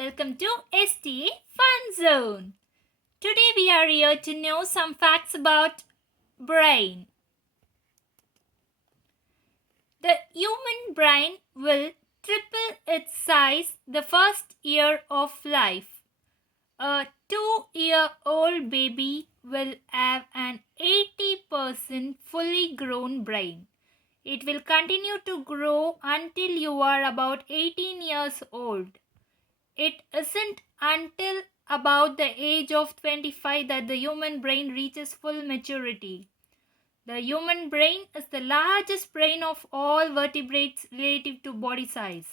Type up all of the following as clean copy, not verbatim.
welcome to STA Fun Zone. Today we are here to know some facts about brain. The human brain will triple its size the first year of life. A 2-year-old baby will have an 80% fully grown brain. It will continue to grow until you are about 18 years old. It isn't until about the age of 25 that the human brain reaches full maturity. The human brain is the largest brain of all vertebrates relative to body size.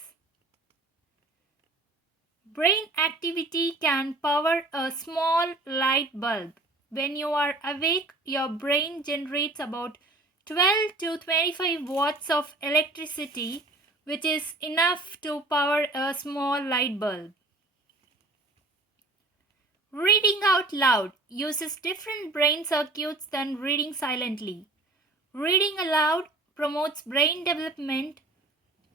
Brain activity can power a small light bulb. When you are awake, your brain generates about 12 to 25 watts of electricity, which is enough to power a small light bulb. Reading out loud uses different brain circuits than reading silently. Reading aloud promotes brain development.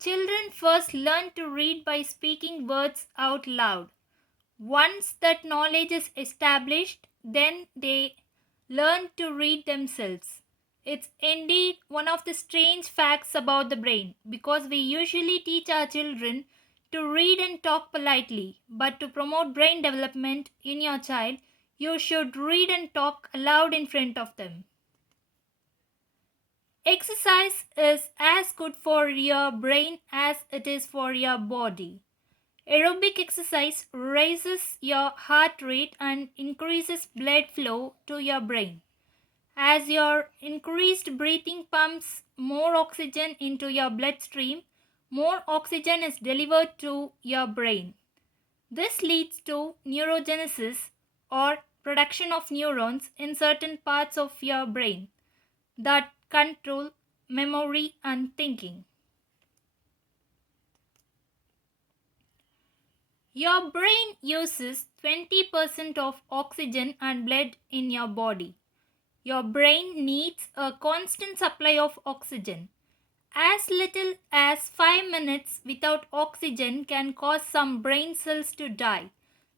Children first learn to read by speaking words out loud. Once that knowledge is established, then they learn to read themselves. It's indeed one of the strange facts about the brain, because we usually teach our children to read and talk politely, but to promote brain development in your child, you should read and talk aloud in front of them. Exercise is as good for your brain as it is for your body. Aerobic exercise raises your heart rate and increases blood flow to your brain. As your increased breathing pumps more oxygen into your bloodstream, more oxygen is delivered to your brain. This leads to neurogenesis, or production of neurons in certain parts of your brain that control memory and thinking. Your brain uses 20% of oxygen and blood in your body. Your brain needs a constant supply of oxygen. As little as 5 minutes without oxygen can cause some brain cells to die,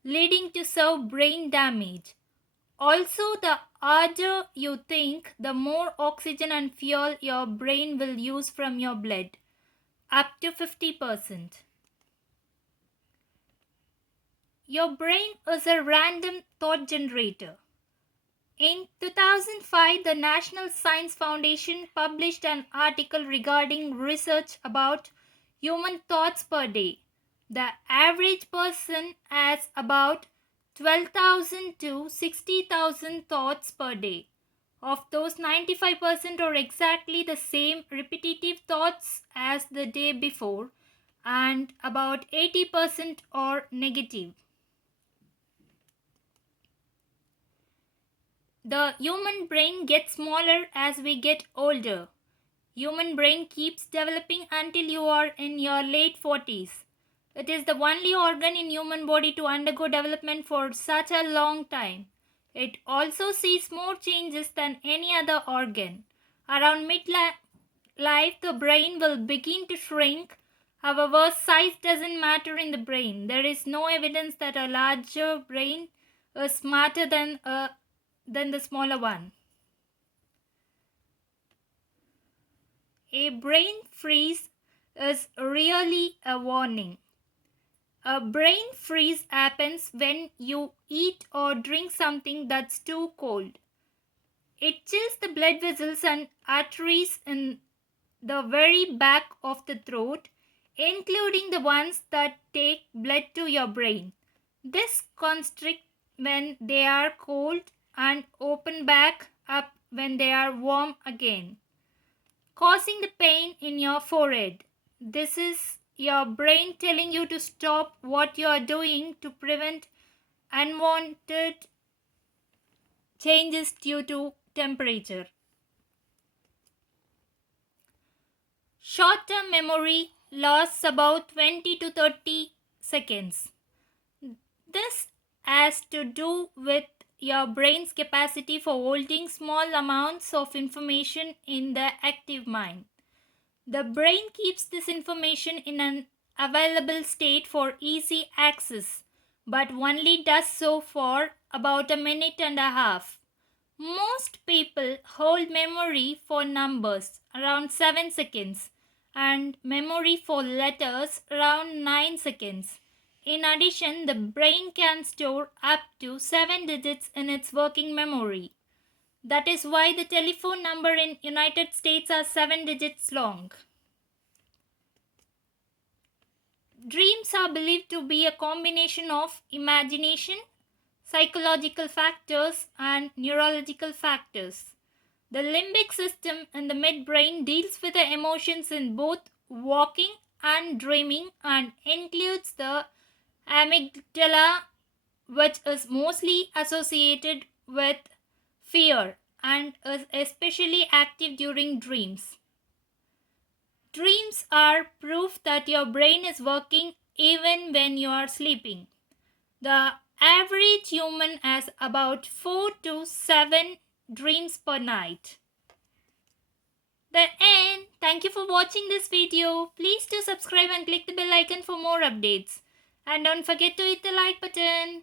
leading to severe brain damage. Also, the harder you think, the more oxygen and fuel your brain will use from your blood, up to 50%. Your brain is a random thought generator. In 2005, the National Science Foundation published an article regarding research about human thoughts per day. The average person has about 12,000 to 60,000 thoughts per day. Of those, 95% are exactly the same repetitive thoughts as the day before, and about 80% are negative. The human brain gets smaller as we get older. Human brain keeps developing until you are in your late 40s. It is the only organ in human body to undergo development for such a long time. It also sees more changes than any other organ. Around midlife, the brain will begin to shrink. However, size doesn't matter in the brain. There is no evidence that a larger brain is smarter than the smaller one. A brain freeze is really a warning. A brain freeze happens when you eat or drink something that's too cold. It chills the blood vessels and arteries in the very back of the throat, including the ones that take blood to your brain. This constrict when they are cold and open back up when they are warm again, causing the pain in your forehead. This is your brain telling you to stop what you are doing to prevent unwanted changes due to temperature. Short-term memory lasts about 20 to 30 seconds. This has to do with your brain's capacity for holding small amounts of information in the active mind. The brain keeps this information in an available state for easy access. but only does so for about a minute and a half. Most people hold memory for numbers around 7 seconds and memory for letters around 9 seconds. In addition, the brain can store up to 7 digits in its working memory. That is why the telephone number in United States are 7 digits long. Dreams are believed to be a combination of imagination, psychological factors, and neurological factors. The limbic system in the midbrain deals with the emotions in both waking and dreaming and includes the amygdala, which is mostly associated with fear and is especially active during dreams. Dreams are proof that your brain is working even when you are sleeping. The average human has about 4 to 7 dreams per night. The end. Thank you for watching this video. Please do subscribe and click the bell icon for more updates. And don't forget to hit the like button.